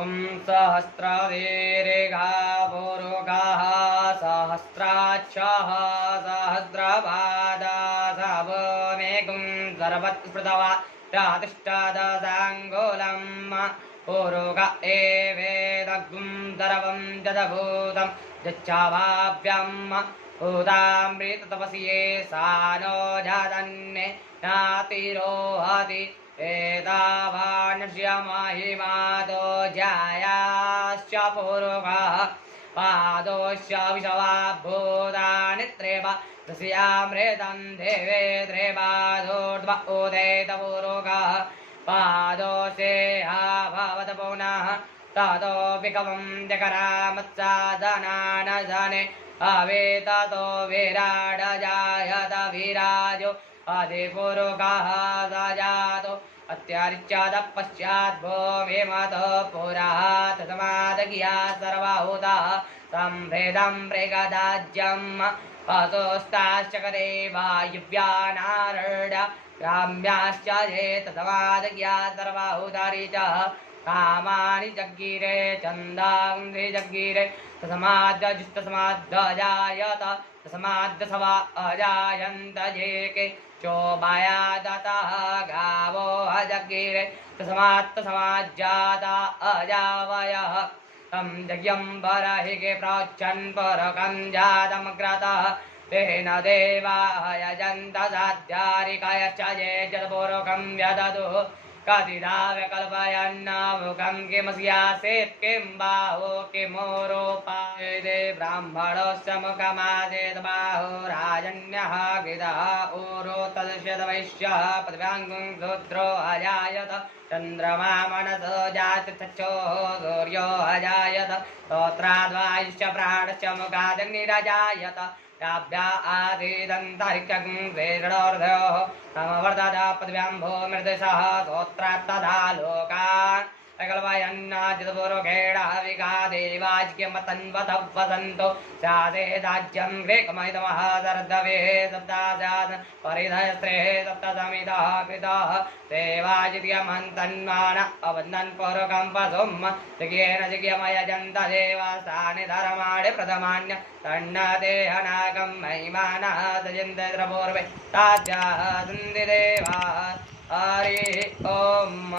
ॐ सहस्रवीरेगा पुरुगाः सहस्राक्षः सहस्रपादा सवमेकं सर्वत्स्मृतवा प्रातिष्ठादसाङ्गोलम् पुरुग एवेदग्ं सर्वं जदभूतं यच्चावाभ्यम् उदामृततपस्ये सा नो जातन्ने नातिरोहति एतावानश्यमहिमादो जायाश्च पुरुगः पादोश्च विषवा भूतानि त्रेव तस्यामृतं देवे त्रेवादोर्ध्व उदेतपुरुगः पादोषेहा भवत पुनः ततो विकवं जकरामत्साधनानजने अवेततो विराडजायत विराजो अधिपुरुगः सजातो अत्यारिच्यादः पश्चाद्भूमिमतो पुरः तस्मादज्ञा सर्वभूताः सम्भेदं मृगदाज्यम् अतोस्ताश्चकरे वायुव्यानारड ग्राम्याश्च ये तस्मादज्ञा सर्वभूतानि च कामानि जग्गिरे चन्दाङ्घ्रि जग्गिरे तस्माद्जुस्तस्माद्जायत तस्माद्सवा अजायन्त जेके चोभया दतः गावो अजग्गिरे तस्मात्तस्माज्जाता अजावयः तं यज्ञं बर्हिके प्रोच्छन् पुरुकं जातमग्रतः तेन देवा यजन्त साध्यारिकयश्च ये जदपुरुकं व्यददुः कतिदा विकल्पयन्नामुखं किमस्यासेत् किं बाहो किमोरोपायते ब्राह्मणस्य मुखमासेत् बाहुराजन्यः गिदः ऊरो तदश्यतवैश्यः पृथिव्याङ्गं रुद्रो अजायत चन्द्रमा मनसो जातचक्षोः सूर्यो अजायत स्तोत्राद्वायुश्च प्राणश्च मुखादग्निरजायत याभ्या आसीदन्तरिक्षं वेदोर्धयोः समवर्धत पृथिव्यां भूमिर्दिशः स्तोत्रात् तथा लोकान् कल्पयन्नाजितपुरुषेण विगादेवाज्ञमतन्वतः वसन्तो स्यादेदाज्यं ग्रेकमहितमः सर्दवे सप्तासात् परिधयस्त्रेः सप्तसमितः कृतः देवाजित्यमन्तन्मान अवन्दन् पुरुकं पशुम् जिज्ञेन जिज्ञमयजन्त देवास्तानि धर्माणि प्रथमान्य तन्नदेहनागं महिमानः सजन्तेन्द्रपूर्वे ताज्याः सन्ति देवाः हरि ओम्।